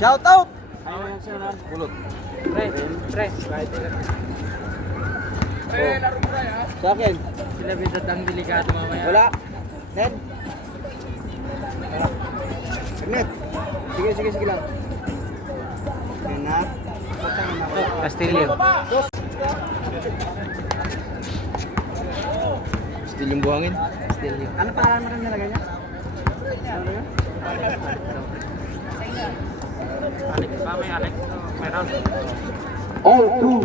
Shout out! Ayun siya na. Kulot. Pre. Sa akin. Sila bitat ang delikado mamaya. Wala. Ned. Ned. Sige lang. Ned. Castillo. Still yung buhangin. Castillo. Ano pangalan mo rin nilagay niya? Alex, mamay Alex. Meron. All two.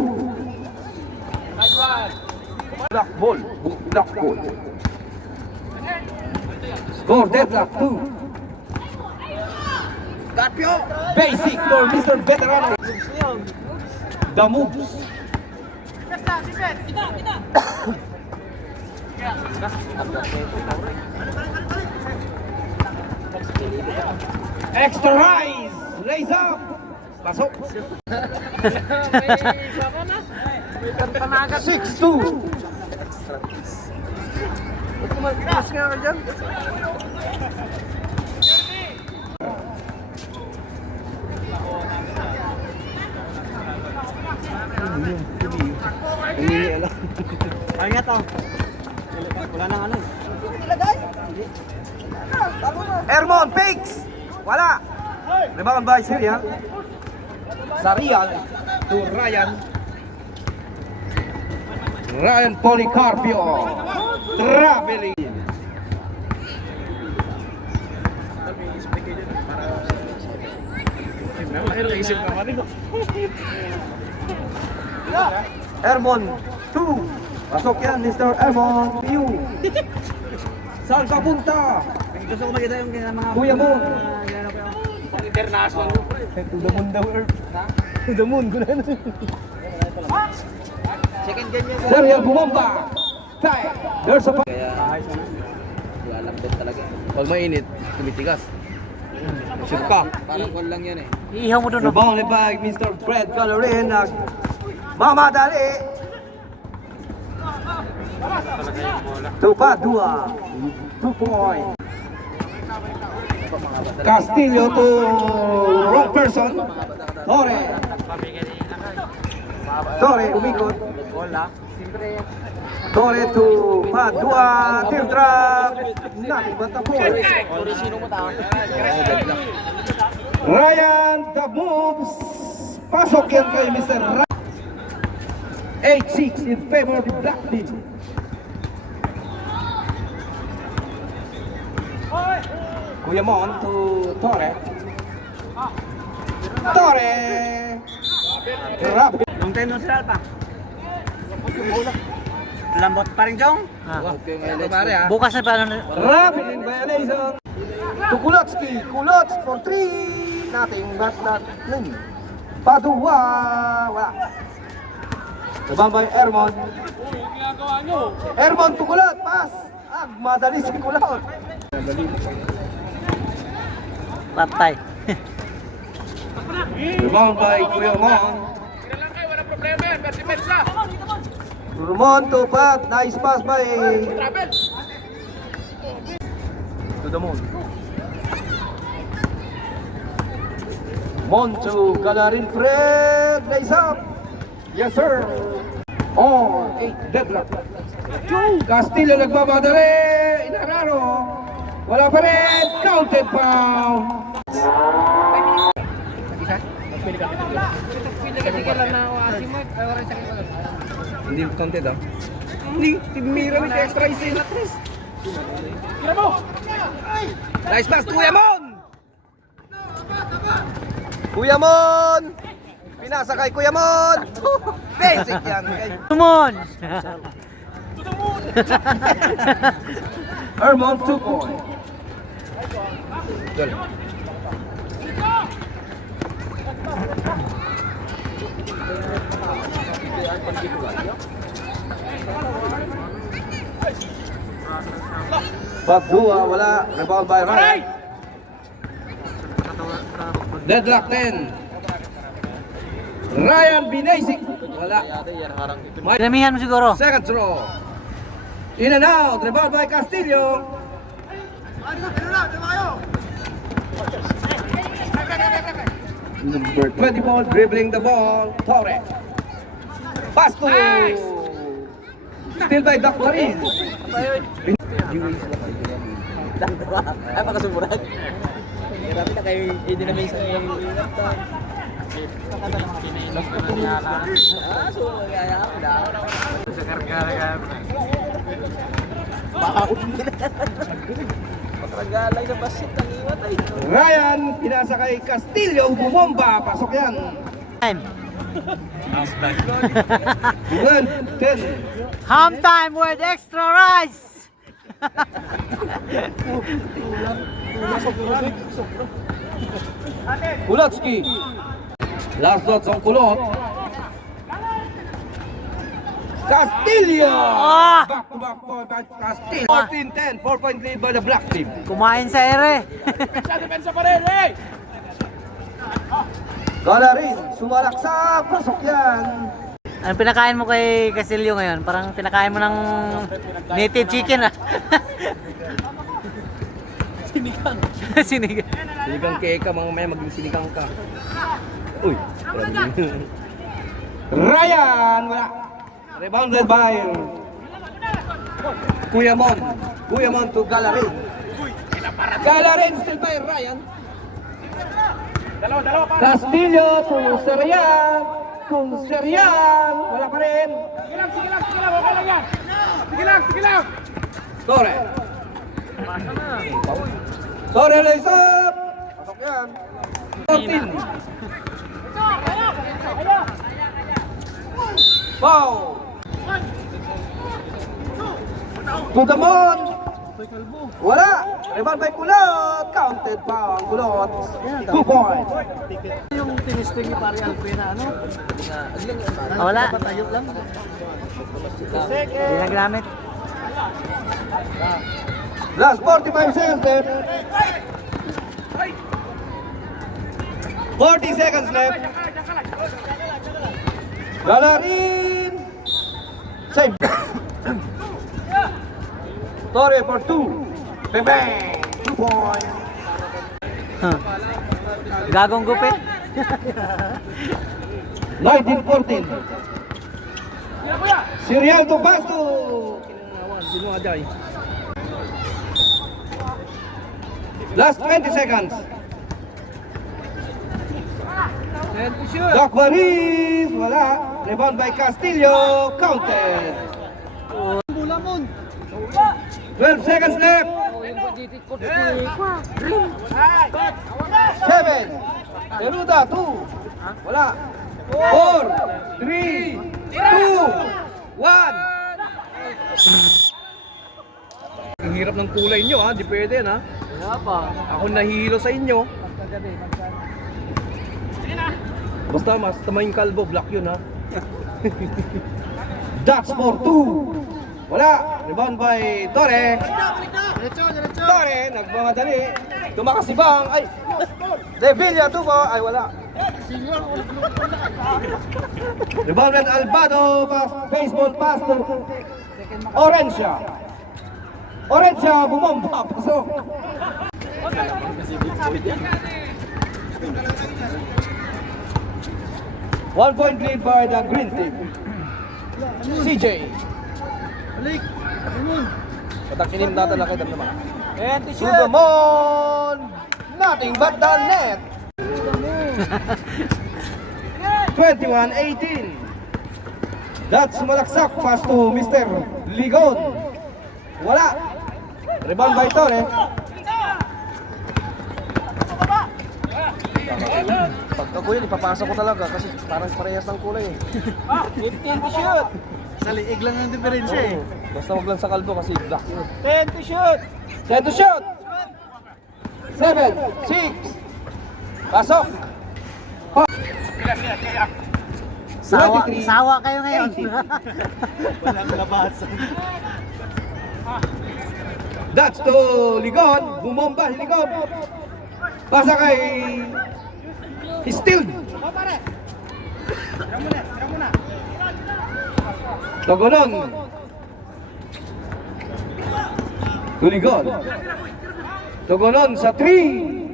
Black ball. Score deadlock 2. Carpio! Basic for Mr. Veterano. The moves. Extra rise. Raise up. Pasok. 6-2. Mas nga ka dyan. Hindi alam. Ay nga to. Wala nang ano. Ilagay? Hindi. Ermon, fakes! Wala! Rebound by Syria. Sarian to Ryan. Ryan Policarpio. Traveling. Ermon, 2. Pasok yan, Mr. Ermon. Pew. Saan ka punta? Gusto ko makita yung mga... Kuya mo. International. To the moon daw, Earth. To the moon, gula na. Second game yan. Serial bumamba. Time. There's a Kaya, hindi alam din talaga. Pag mainit, tumitigas. Sure ka. Parang kon lang yan eh. Iihaw mo doon. rebounded by Mr. Fred Calorin. Mamadali. Tupadua. 2 point. Castillo to wrong person. Torre umikot. Torre to Padua. Teardrop. Nothing but the ball. Ryan the moves. Pasok yan kay Mr. 8-6 in favor of the Black Team. Kuya Mon to Torre. Torre! Grabe! Long time no sila pa. Lambot pa rin, Jong. Ah. Pare ha. Bukas na pa. Rapid in violation. To Kulotski. Kulots for 3. Nothing but not none. Padua. Wala. Nabang by Ermon. Ermon to Kulot. Pass. Madali si Kulot. Patay. Rebound by Kuya Mon. Rumon to Pat. Nice pass by to the Mon. Mon to Galarin Fred. Lays up. Yes sir. All 8 deadlock. Castillo nagmamadali. Inararo. Wala pa rin. Counted foul. Hindi counted ah. Hindi, timira may extra isin. Nice pass, Kuya Mon! Kuya Mon! Pinasa kay Kuya Mon! Basic yan. Come on! Ermon 2 point. Dol. Pagdua, wala. Rebound by Ryan. Deadlock 10. Ryan Binasic. Wala. Pinamihan mo siguro. Second throw. In and out. Rebound by Castillo. Number 24, dribbling the ball, Torre. Pass to... Still by Doc Marin. Ay, makasumuran. Grabe na kayo, hindi na may isang yung Ryan, pinasa kay Castillo, bumomba, pasok yan. time. 10. Ham time with extra rice. Kulotski. Last dots on Kulot. Castillo! Ah! Back to back point by Castillo. 14-10, 4-point lead by the black team. Kumain sa ere. Galarin, sumalaksak, pasok yan. Anong pinakain mo kay Casilio ngayon? Parang pinakain mo ng native chicken ah. Sinigang. Sinigang. Sinigang keka, mamaya maging sinigang ka. Uy, Ryan, wala. Rebounded by Kuyamon. Kuyamon to Galarin. Galarin still by Ryan. Castillo to Serian. Kung Serian, wala pa rin. Sige lang. Torre. Torre, lays up. Pasok yan. 14. Foul. To the moon. Wala. Rebound by Kulot. Counted foul. Kulot. 2 points. Yung tinisting ni Pare Alpre na ano? Ah, wala. Tayo lang. Hindi nagamit. Last 45 seconds left. 40 seconds left. Galarin. Save. Torre for 2. Bang bang. 2 points. Huh. Gagong gupit. 19-14. Serial to pass to. Last 20 seconds. Doc Maris, wala. Rebound by Castillo, counted. 12 seconds left. 7. Deruda, 2. Wala. 4, 3, 2, 1. Ang hirap ng kulay nyo ha, di pwede na. Wala pa. Ako nahihilo sa inyo. Basta mas tama yung kalbo, black yun ha. That's for 2. Wala. Rebound by Torre. Torre, nagmamadali. Tumakas si Bang. Ay, De Villa, tumo. Ay, wala. Rebound by Albado. Baseball pass to Orencia. Orencia, bumomba. Pasok. One point lead by the green team. CJ. Balik. Ayun. Patakinim natin na kayo naman. And to Sugamon! Nothing but the net. 21-18. That's malaksak pass to Mr. Ligon. Wala. Rebound by Torre. Pagka ko yun, ipapasok ko talaga kasi parang parehas ng kulay eh. 15 to shoot. Sa liig lang ang diferensya eh. Basta wag lang sa kalbo kasi black yun. 10 to shoot. 10 to shoot! 7, 6, pasok! Sawa, 23, sawa kayo ngayon. 18. Walang labasan. That's to Ligon, bumomba si Ligon. Pasa kay Still. Togonon. To Ligon. Togonon sa 3.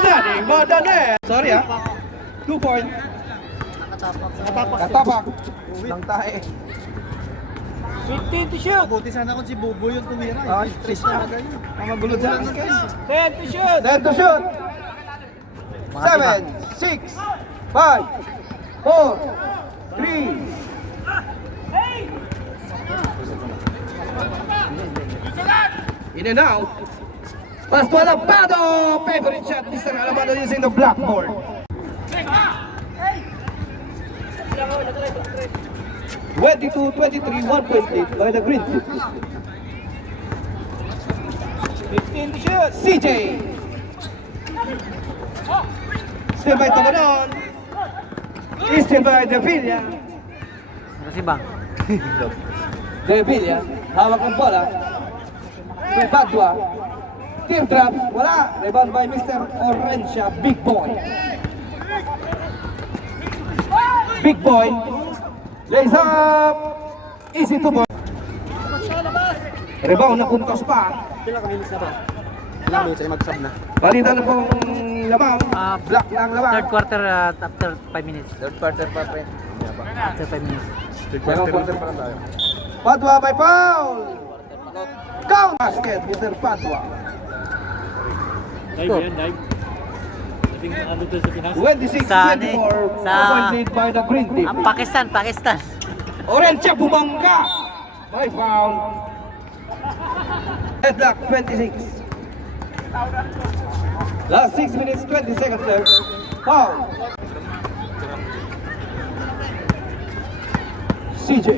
Nani. Bada na eh. Sorry ah. 2 point. Katapak. Lang tayo. 15 to shoot. Buti sana kung si Bobo yung tumira. Stress talaga yun. Magulo dyan. 10 to shoot. 10 to shoot. 7, 6, 5, 4, 3. In and out. Pascual Alabado. Favorite shot. Mr. Alabado using the blackboard. 22-23, 1 point lead by the Green Team. 15 to shoot. CJ. Still by Togonon. Still by De Villa. Ano si Bang? De Villa. Hawak ang bola. To Padua. Team trap. Wala. Rebound by Mr. Orencia. Big boy. Big boy. Lays up. Easy to ball. Rebound na puntos pa. Pila kami na ba? Pila kami sa'yo mag-sub na. Balita na pong lamang. Black lang lamang. Third quarter after 5 minutes. Third quarter pa pre. After 5 minutes. Third quarter pa lang tayo. Padua by foul. Count basket, Mr. Padua. Dive yan, dive. I think ano to sa Pinas? 26-24. Sa- Point lead by the Green Team. Ang Pakistan. Orencia bumangga. By foul. Headlock 26. Last 6 minutes, 20 seconds left. Foul. CJ.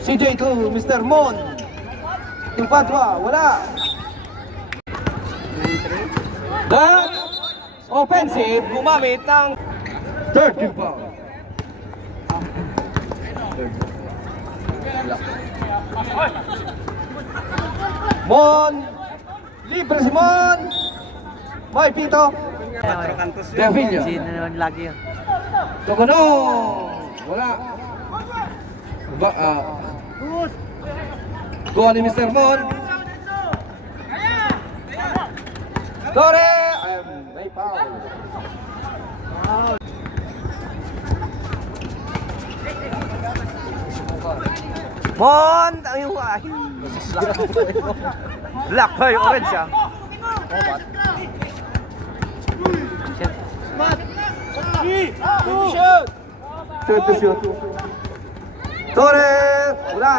CJ to Mr. Mon. To Padua. Wala. The offensive gumamit ng third team foul. Mon. Libre si Mon. May pito. De Villa. Sino naman lagi yun? Togono. Wala. Kuha ni Mr. Mon. Tore. May foul. Mon! Ay, wah. Black by orange ah. Shoot! Third to shoot. Tore. Wala.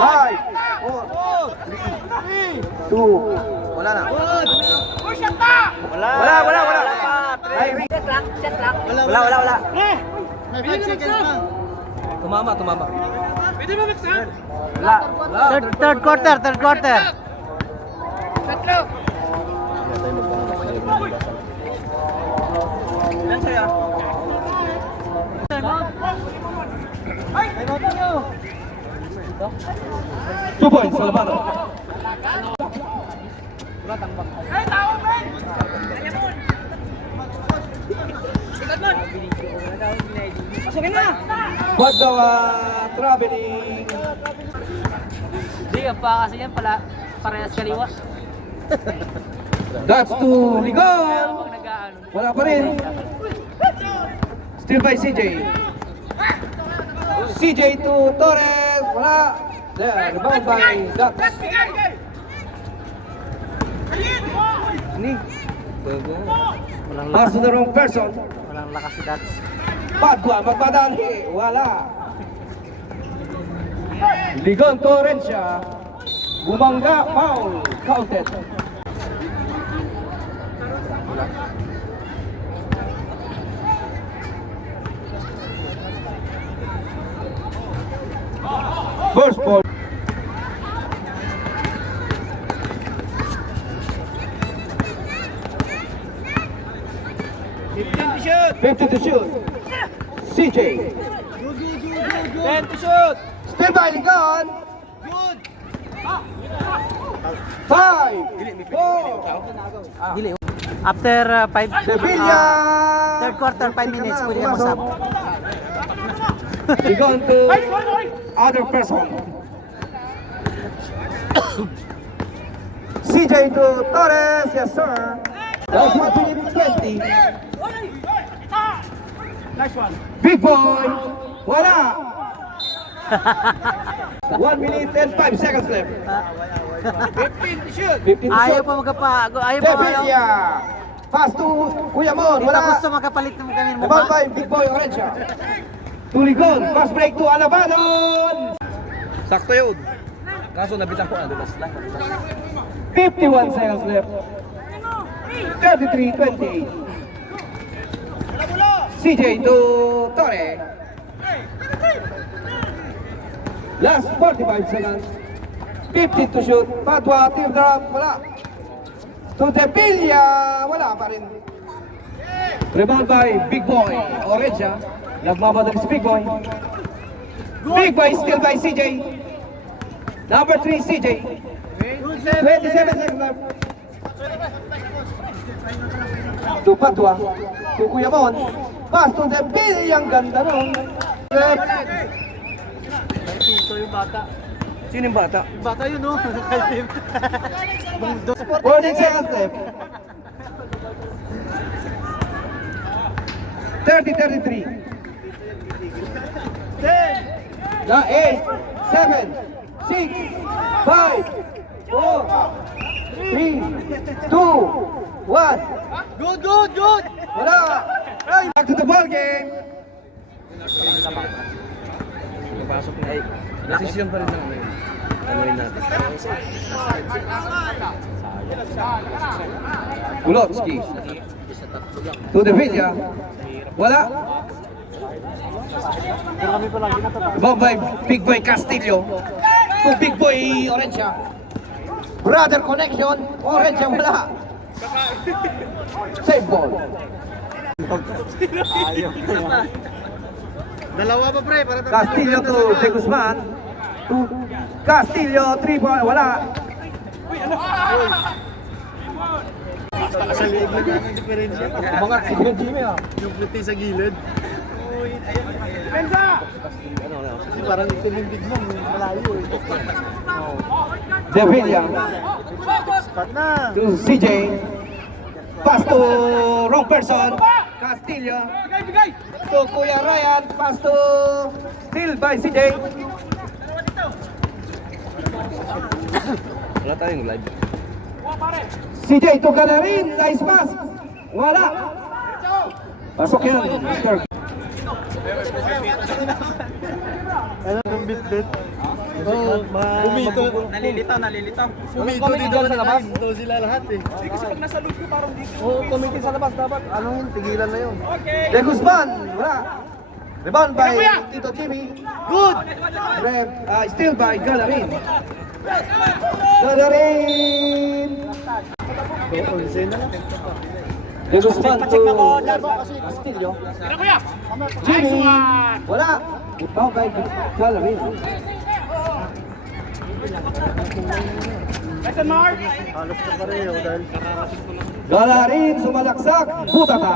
5, 4, 3, 2. Wala na. Wala. Wala. May 5 seconds pa. Tumama. Third quarter. Ilan sa'yo? 2 points, Alabado. Masukin na! Wag daw traveling. Hindi, ang pa kasi yan pala parehas kaliwa. That's to Ligon. Pag nag-ano. Wala pa rin. Still by CJ. CJ to Torres. Wala. There, rebound by Ducks. Ni. Walang Pass lakas. to the wrong person. Walang lakas si Dats. Padua, magpadali. Wala. Ligon Torrencia. Bumangga, foul. Counted. First ball. Shoot! 50 to shoot. CJ. 10 to shoot! Still by Ligon. Good! 5, 4. After 5 Sevilla. third quarter 5 minutes pwede ka masab. Ligon to other person. CJ to Torres, yes sir. That's 1 minute 20. Nice one. Big boy, wala. 1 minute and 5 seconds left. 15 to shoot. 15 to Ayaw shoot. pa magkapago. Ayaw pa. Ayaw. Devilla. Pass to Kuya Mon, Hindi pa wala. gusto magkapalit ng kami ng Rebound mukha. by Big Boy Orencia. Tuligon, pass break to Alabadon. Sakto yun. Kaso nabitan ko, adulas lang. 51 seconds left. 33-28. CJ to Torre. Last 45 seconds. 50 to shoot. Padua, teardrop, wala. To Devilla, wala pa rin. Rebound by Big Boy Orencia. Nagmamadali si Big Boy. Big Boy still by CJ. Number 3, CJ. 27 seconds left. To Padua. To Kuya Mon. Pass to Devilla. Ang ganda nun. Left. Ito yung bata. Sino yung bata? Yung bata yun, no? Kay Tim. 14 seconds left. 30-33. 8, 7, 6, 5, 4, 3, 2, 1. Good, good, good! Wala. Back to the ball game. Pasok na. Ay, desisyon pa rin lang. Ano rin natin. Kulotski. To Devilla. Wala. Kami pa lang, ginatatak. Rebound by Big Boy Castillo. To Big Boy Orencia. Brother connection. Orencia wala. Save ball. Dalawa pa, pre, para Castillo to De Guzman. To Castillo, 3 point, wala. sa liig na ang diferensya. Mga si Jimmy ah. Yung puti sa gilid. Kasi parang tinindig mo, malayo eh. Devilla Spat na. to CJ. Pass to wrong person. Castillo. To Kuya Ryan. Pass to still by CJ. Wala tayong live. CJ to Ganarin. Nice pass. Wala. Pasok yan. Mr. Ano yung bit-bit? Oo, umito. Nalilitaw. Umito dito sa labas. Ito sila lahat eh. Kasi pag nasa loob ko parang dito. Oo, committee sa labas dapat. Anong yun? Tigilan na yun. De Guzman. Wala. Rebound by Tito Jimmy. Good! Still by Ganarin. Ganarin. Oo, isa na lang. De Guzman to Castillo. Jimmy. Wala. Rebound by Ganarin. Halos na pareho dahil kakarating ko lang. Ganarin sumalaksak. Butata.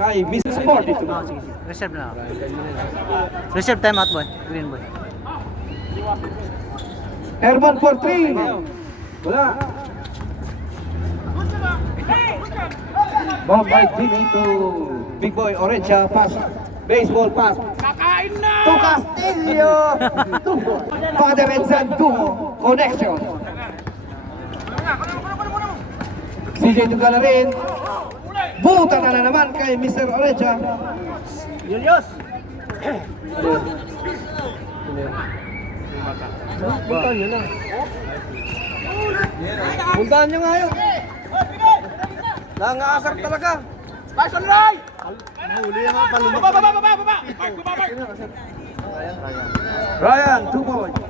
Kay Miss Sporty to. Reserve na ako. Reserve time out, boy. Green boy. Herman for 3. Wala. Bomb by Jimmy to Big Boy Orencia. Pass. Baseball pass. Kakain na! To Castillo. Father and son duo. Connection. CJ to Galarin. Buta na naman kay Mr. Orencia. Julius! Buntahan nyo na. Buntahan nyo nga yun. Nangaasar talaga. Nahuli yung mga palumak. Ryan, 2 points.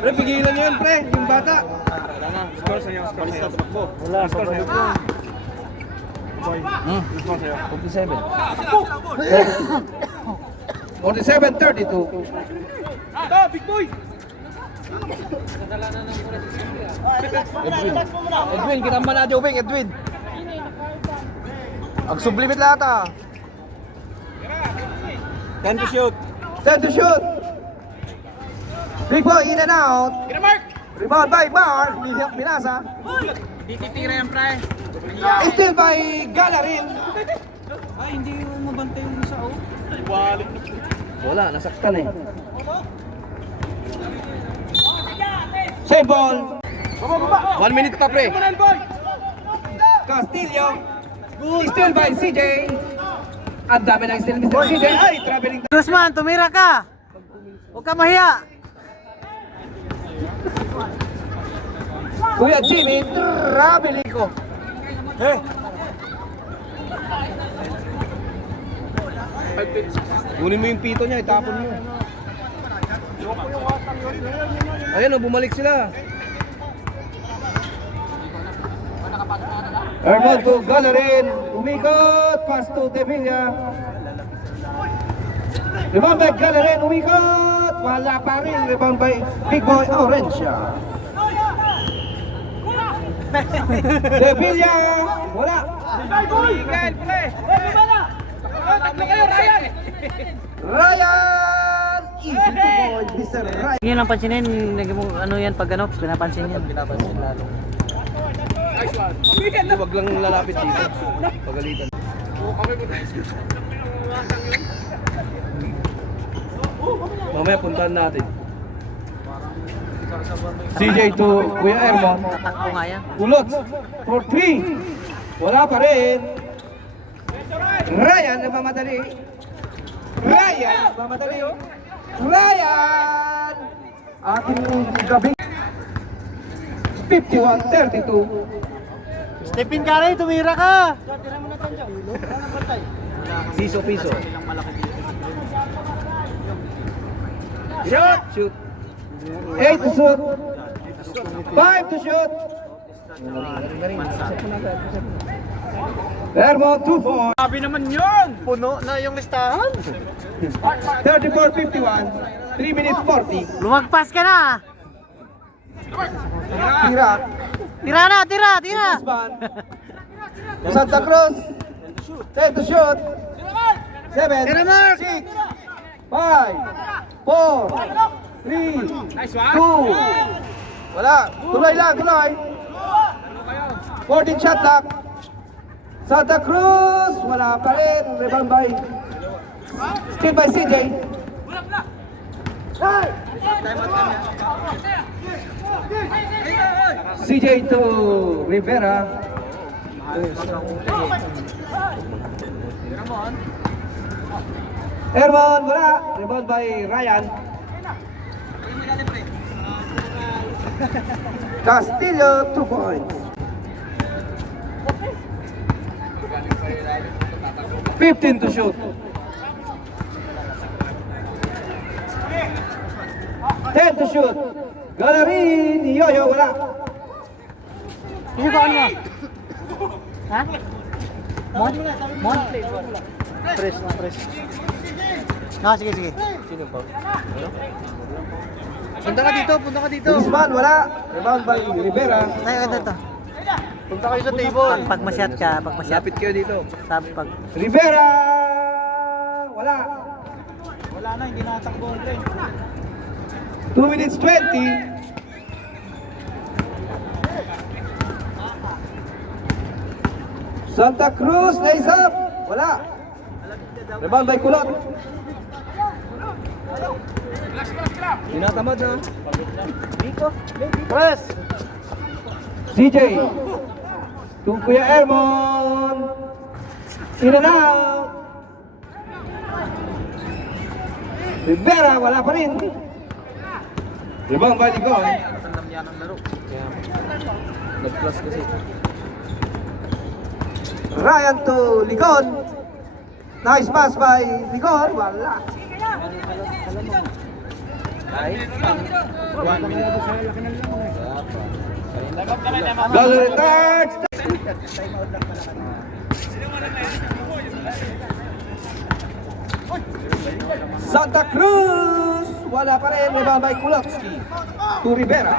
Pre, pigilan nyo yun, pre. Yung bata. Score sa'yo, score sa'yo. Wala, score sa'yo. 57. 47-32. Big boy! Edwin, kinamba na Jobing, Edwin. Ang sublimit lahat ah. 10 to shoot. 10 to shoot. Big boy, in and out. Rebound by Mar. Binasa. Di titira yan, pre. Still by Galarin. Ay, hindi yung mabantay yung isa, oh. Wala, nasaktan eh. Same ball. 1 minute pa, pre. Castillo. Still by CJ. Ang dami ng still Mr. CJ. Ay, traveling. Guzman, tumira ka. Huwag ka mahiya. Kuya Jimmy, traveling ko. Kunin mo yung pito niya, itapon mo. Ayan o, bumalik sila. Arnold to Galarin. Umikot. Pass to Devilla. Rebound by Galarin. Umikot. Wala pa rin. Rebound by Big Boy Orange. Devilla. Wala. Ryan. Easy to boy. Mr. Ryan. Hindi lang pansinin, ano yan pag ano, pinapansin yan. Pinapansin lalo. Huwag lang lalapit dito. Pagalitan. Mamaya puntahan natin. CJ to Kuya Ermon. Tatakbo nga yan. Ulot for 3. Wala pa rin. Ryan nagmamadali. Ryan nagmamadali oh. Ryan! Ating gabi. 51-32. Stephen Curry, tumira ka! Piso. Shoot! Shoot. 8 to shoot. 5 to shoot. Vermont 2-4. Sabi naman yun! Puno na yung listahan. 34-51. 3 minutes 40. Lumagpas ka na! Tira. Tira na, tira! Usman. Santa Cruz. 10 to shoot. 7. 6. 5. 4. 3. 2. Wala. Tuloy lang, tuloy. 14 shot clock. Santa Cruz. Wala pa rin. Rebound by. Still by CJ. CJ to Rivera. Ermon, wala. Rebound by Ryan. Castillo, 2 points. 15 to shoot. 10 to shoot. Galarin, Yoyo, wala. Sino ba ano? Ha? Mon? Mon? Press. No, sige. Punta ka dito. Usman, wala. Rebound by Rivera. Tayo, ito. Punta kayo sa table. Pag masyat ka, Lapit kayo dito. pag... Rivera, wala. Wala na, hindi nakatakbo ang play. 2 minutes 20. Santa Cruz, nice up. Wala. Rebound by Kulot. Tinatamad na. Press! CJ. To Kuya Ermon. In and out. Rivera, wala pa rin. Rebound by Ligon. Matandam yan ang laro. Nag-plus kasi. Ryan to Ligon. Nice pass by Ligon. Wala. 1 minute. Dollar retards. Santa Cruz. Wala pa rin. Rebound by Kulowski. To Rivera.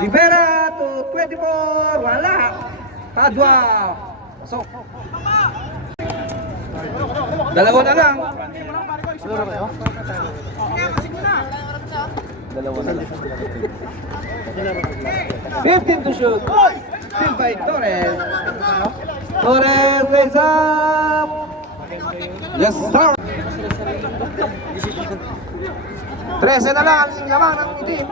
Rivera to 24. Wala. Padua. Pasok. Dalawa na lang. Dalawa na lang. 15 to shoot. Still by Torres. Torres raise up. Yes, sir. 13 na lang ang lamang ng itim.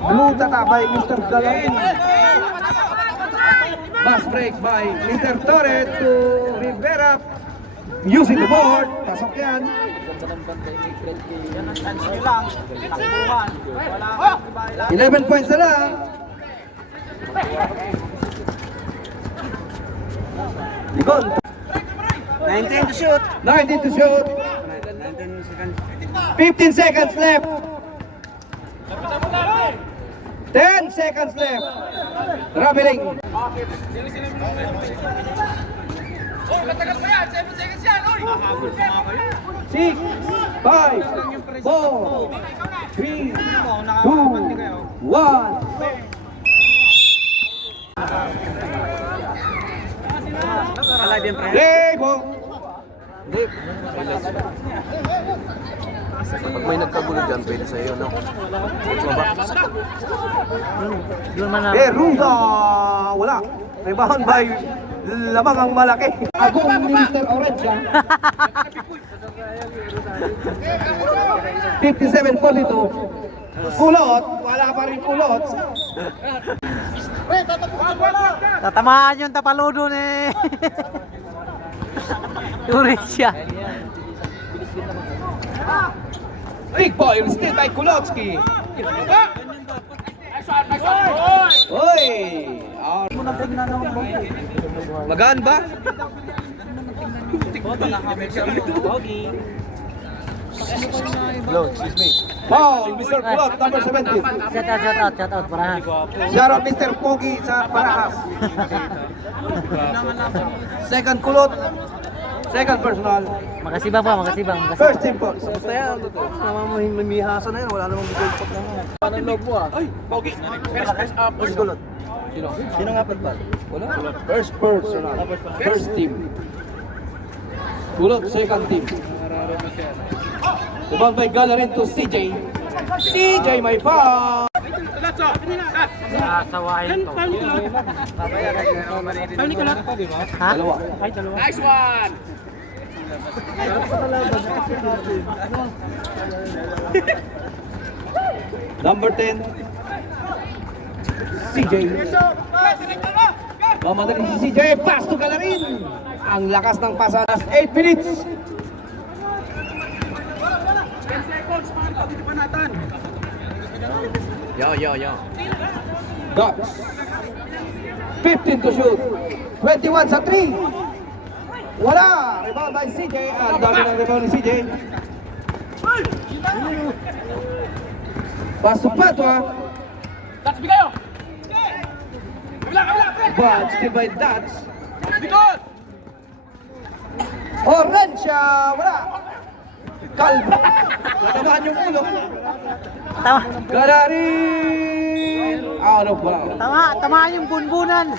Blue tata by Mr. Galarin. Pass break by Mr. Torres to Rivera. Using the board. Pasok yan. 11 points na lang. Likod. 19 to shoot. 19 to shoot. 15 seconds left. 10 seconds left. Traveling. Six, 5, 4, 3, 2, 1. Label. Pag may nagkagulo dyan, pwede sa iyo, no? Doon man na. Peruda. Wala. Rebound by lamang ang malaki. Agong ni Mr. Orange. 57-42. Kulot. Wala pa rin kulot. Tatamaan yung tapaludo ni Turis siya. Big boy, still by Kulotsky. Oy! Magaan ba? Hello, excuse me. Foul, Mr. Kulot, number 17. Shout out, para. Shout out Mr. Pogi sa Parahas. Second Kulot. Second personal. Makasibang pa, makasibang. First team po. Basta yan, namamahimihasa na yan. Wala namang goal pot na nga. Paano loob mo ah? Ay, Pogi! First goal. Sino? Sino nga pa? Wala? First personal. First team. Kulot, second team. Ibang by Galarin to CJ. CJ may foul. Sasawain to. Ha? Dalawa. Nice one! Number 10. CJ. Mamadali si CJ. Pass to Galarin. Ang lakas ng pasa. Last 8 minutes. 10 seconds, mga pag-ipan natin. Yo. Dots. 15 to shoot. 21 sa 3. Wala. Rebound by CJ. Ang dami ng rebound ni CJ. Pass to Patwa. That's bigayo! Kabila! But still by Dots. Likod! Orange. Wala. Kalba. Natamaan yung ulo. Tama. Galarin. Out of bounds. Tamaan yung bunbunan.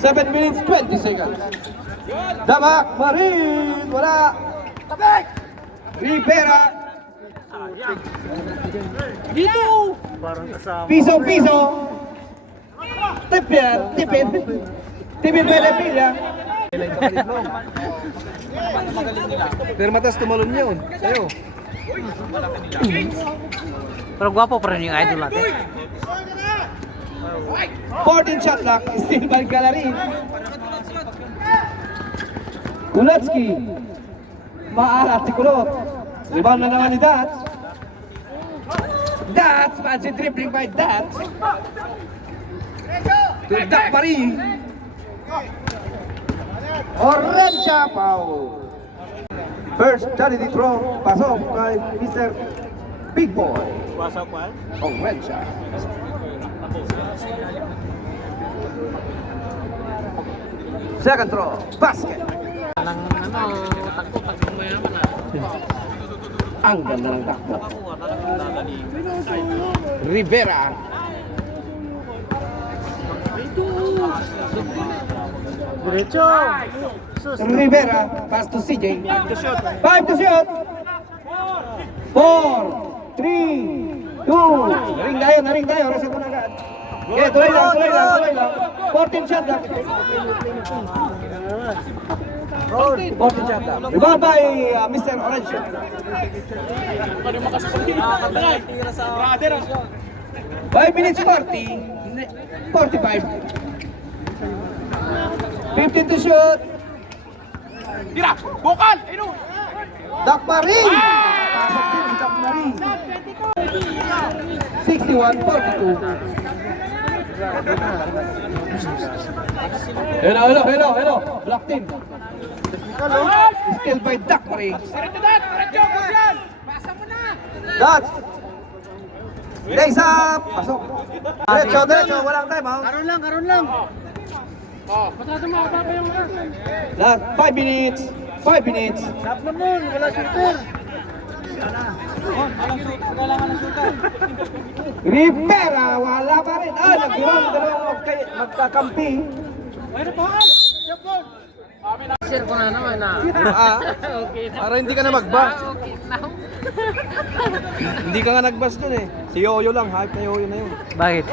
7 minutes, 20 seconds. Damak, Marin, wala. Tabek! Rivera. Dito. Parang kasama. Piso. Tipin. Tipin Pila. Pero matas tumalon yun. Sa'yo. Pero gwapo pa rin yung idol natin. 14 shot clock, still by Galarin. Kulatski. Maalat si Kulot. Rebound na naman ni Dats. Dats, fancy dribbling by Dats. To Dak Marie. Orange foul. First charity throw, pasok kay Mr. Big Boy. Orange. Second throw, basket. Takbo mayaman ah. Ang ganda ng takbo. Rivera. Diretso. Rivera, pass to CJ. 5 to shoot. 4, 3, 2. Naring tayo. Reset mo na agad. Okay, tuloy lang. 14 shot lang. 14 shot lang. Rebound by Mr. Orange. Ano yung makasapag? Brother, 5 minutes 40. 45. 15 to shoot. tira! Bukal! Ayun! Doc Marie! Pasok din si Doc Marie. 61-42. Hello. Block team. Still by Doc Marie. Diretso! Yan! Pasa mo na! Dots! Lays up! Pasok! Diretso, walang time ha. Karon lang. Masyado mahaba pa yung Last 5 minutes. 5 minutes. Stop naman, wala shooter. Rivera, wala pa rin. Nagbilang dalawang magkakampi. Share ko na naman na. Para hindi ka na mag-bus. Hindi ka nga nag-bus dun eh. Si Yoyo lang, hype na Yoyo na yun. Bakit?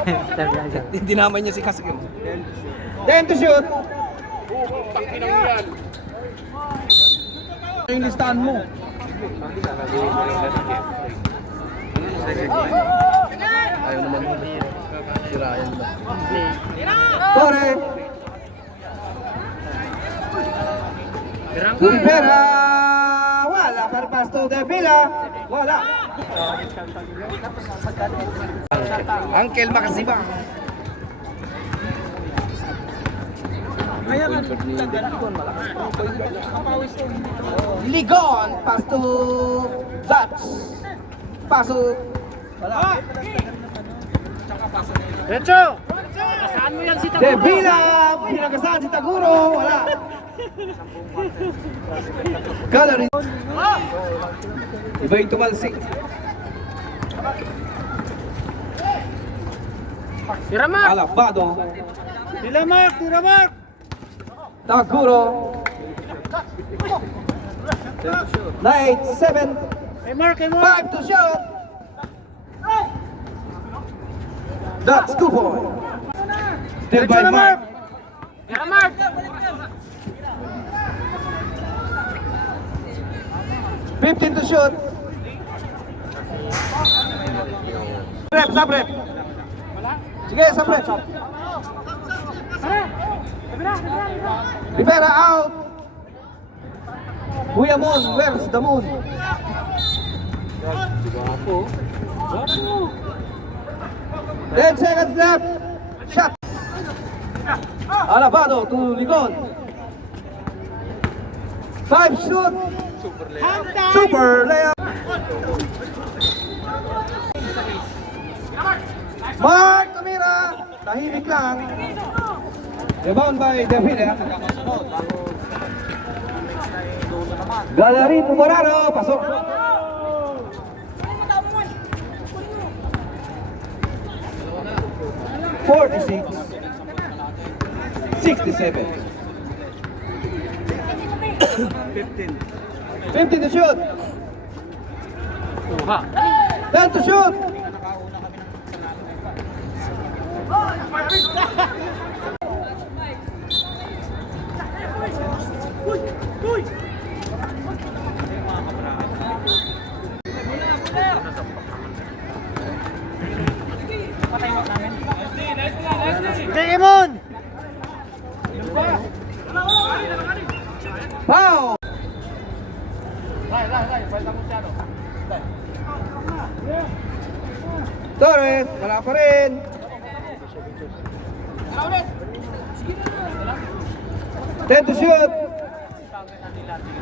Hindi naman niya si Kasikil. 10 to shoot. Yung listahan mo. Ayaw naman mo. Sirayan ba? Torre. Rivera. Wala pa rin pass to the Villa. Wala. Uncle Makasiba. Ligon. Pass to Zats. Pasok. Diretso! Saan mo yan si De Villa. Pinagasahan si Taguro. Wala. Gallery. Iba yung tumalsik. Tira Mark! Alabado. Tira Mark! Taguro. Night 7. Hey Mark! 5 to shoot. That's 2 points. Still by Mark. Tira Mark! 15 to shoot. Sub rep. Sige, sub rep. Rivera out. Kuya Moon, where's the moon? Ten seconds left. Shot. Alabado to Ligon. 5 shoot. Super layup. Mark tumira. Tahimik lang. Rebound by De Villa. Gallery Pumararo. Pasok. $46. 67. 15 to shoot. 10 to shoot. Demon! Foul. Torres, wala pa rin. Ten to shoot.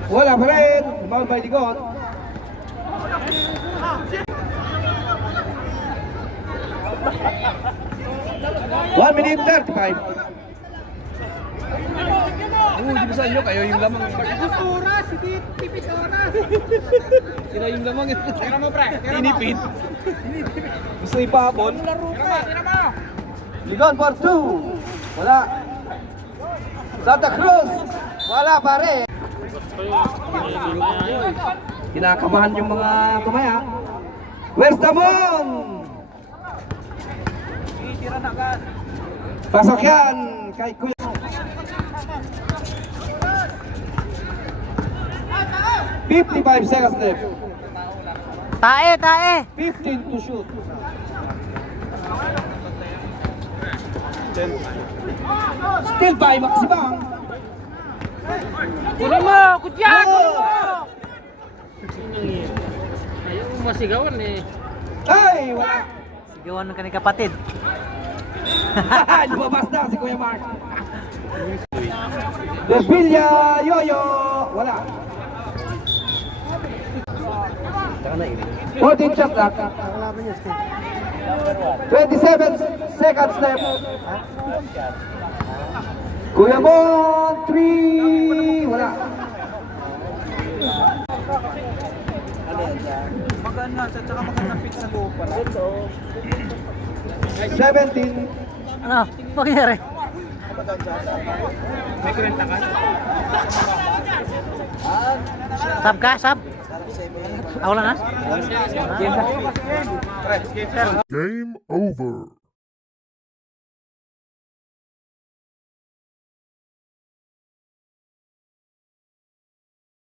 Wala pa rin. Rebound by Ligon. One minute 35. Hindi ba sa inyo? Kayo yung lamang. Oras! Hindi tipis oras! Sira yung lamang. Tira mo, pre! Inipit. Gusto ipapon. Tira mo! Ligon for 2. Wala. Santa Cruz. Wala pare. Kinakabahan yung mga tumaya. Where's the moon? Pasok yan kay Kuya. $55 seconds left. Tae, tae. 15 to shoot. Still by Maximang. Kunin mo! Kutya! Kunin mo! Ayaw mo masigawan eh. Ay, wala. Sigawan ng kanyang kapatid. Lumabas na si Kuya Mark. Desvilla, Yoyo. Wala. 14 shot clock. 27 seconds left. Kuya Mon, 3. Wala. Maganda, tsaka maganda fit sa loob pala. 17. Ano? Pangyari? Sab ka? Sab? Ako lang ha? Game over.